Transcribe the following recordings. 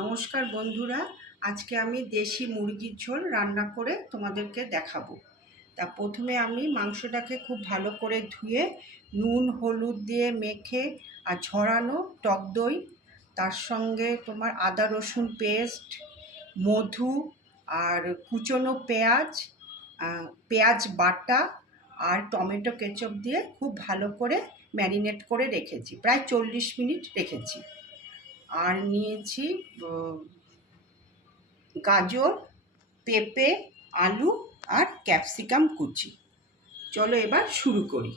নমস্কার বন্ধুরা, আজকে আমি দেশি মুরগির ঝোল রান্না করে তোমাদেরকে দেখাবো। তা প্রথমে আমি মাংসটাকে খুব ভালো করে ধুয়ে নুন হলুদ দিয়ে মেখে আর ঝরানো টক দই, তার সঙ্গে তোমার আদা রসুন পেস্ট, মধু আর কুচনো পেঁয়াজ, পেঁয়াজ বাটা আর টমেটো কেচাপ দিয়ে খুব ভালো করে ম্যারিনেট করে রেখেছি, প্রায় 40 মিনিট রেখেছি। আর নিয়েছি গাজর, পেঁপে, আলু আর ক্যাপসিকাম কুচি। চলো এবার শুরু করি।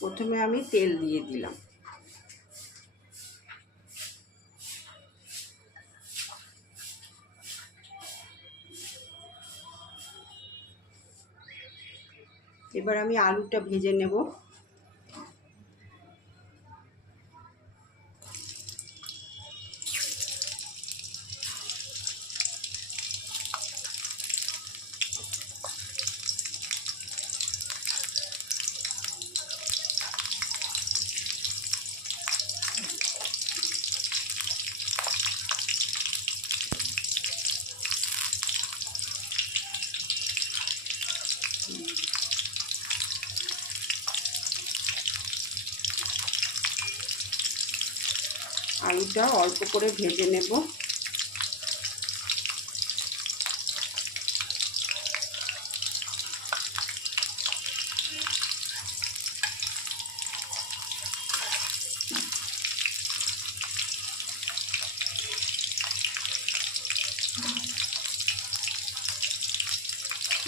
প্রথমে আমি তেল দিয়ে দিলাম। এবার আমি আলুটা ভেজে নেব। আলুটা অল্প করে ভেজে নেব।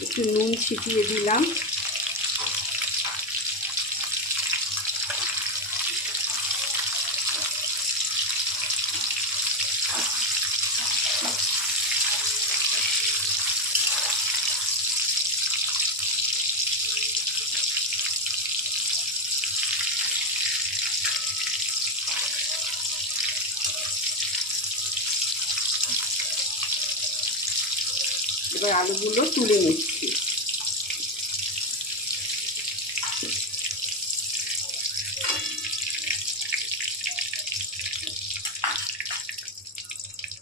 একটু নুন ছিটিয়ে দিলাম। এবার আলুগুলো তুলে নিচ্ছি।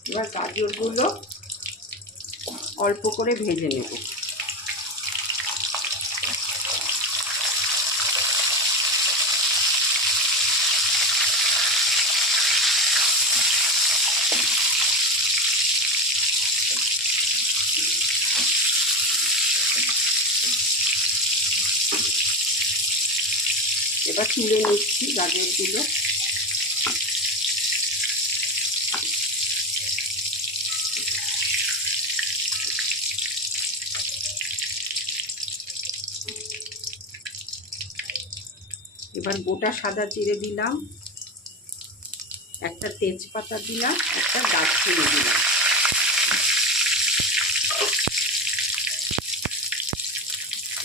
এবার গাজরগুলো অল্প করে ভেজে নেব। এবার তুলে নিচ্ছি গাজরগুলো। এবার গোটা সাদা জিরে দিলাম, একটা তেজপাতা দিলাম, একটা দারচিনি দিলাম।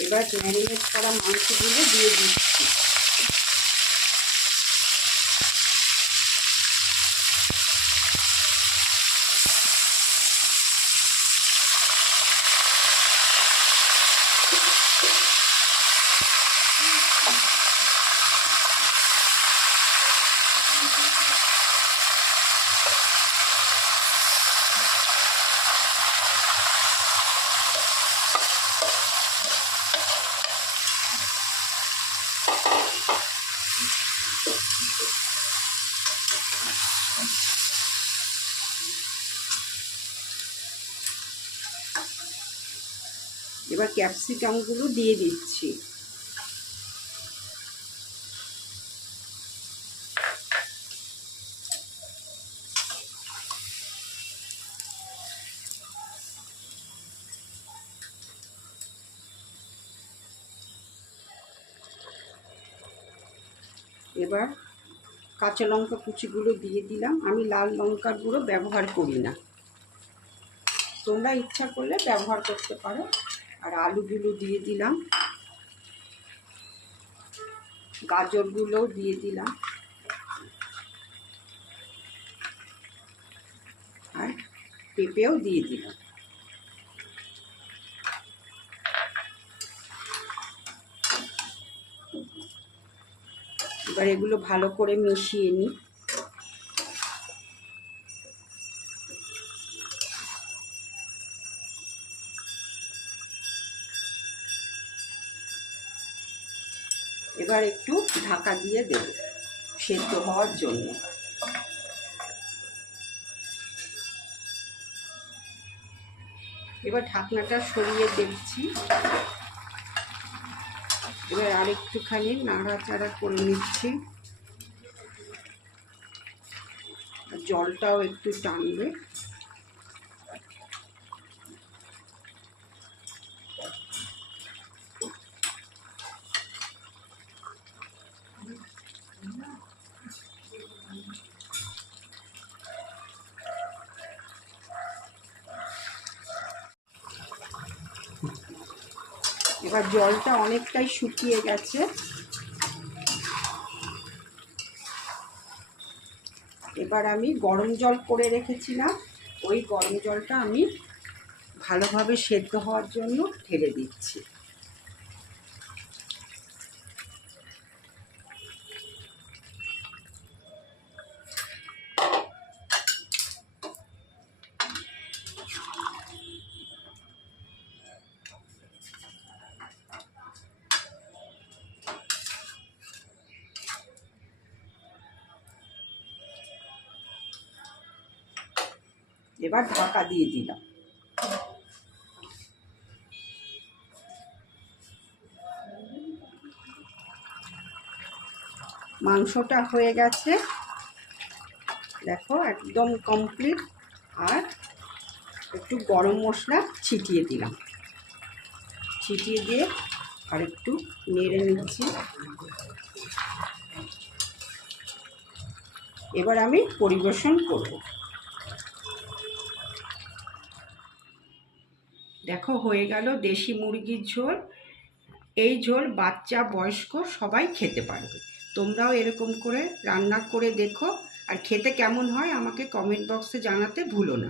এবার ম্যারিনেট করা মাংসগুলো দিয়ে দিচ্ছি। এবার ক্যাপসিকামগুলো দিয়ে দিচ্ছি। এবার কাঁচা লঙ্কা কুচিগুলো দিয়ে দিলাম। আমি লাল লঙ্কার গুঁড়ো ব্যবহার করি না, তোমরা ইচ্ছা করলে ব্যবহার করতে পারো। আর আলুগুলো দিয়ে দিলাম, গাজরগুলোও দিয়ে দিলাম, আর পেঁপেও দিয়ে দিলাম। এবার এগুলো ভালো করে মিশিয়ে নিই। এবার একটু ঢাকা দিয়ে দেব সেদ্ধ হওয়ার জন্য। এবার ঢাকনাটা সরিয়ে দেখছি। এবার আরেকটুখানি নাড়াচাড়া করে নিচ্ছি, জলটাও একটু টানবে। এবার জলটা অনেকটাই শুকিয়ে গেছে। এবার আমি গরম জল করে রেখেছিলাম, ওই গরম জলটা আমি ভালোভাবে সেদ্ধ হওয়ার জন্য ঢেলে দিচ্ছি। এবার ঢাকা দিয়ে দিলাম। মাংসটা হয়ে গেছে, দেখো একদম কমপ্লিট। আর একটু গরম মশলা ছিটিয়ে দিলাম, ছিটিয়ে দিয়ে আর একটু নেড়ে নিচ্ছি। এবার আমি পরিবেশন করব। দেখো হয়ে গেল দেশি মুরগির ঝোল। এই ঝোল বাচ্চা বয়স্ক সবাই খেতে পারবে। তোমরাও এরকম করে রান্না করে দেখো, আর খেতে কেমন হয় আমাকে কমেন্ট বক্সে জানাতে ভুলো না।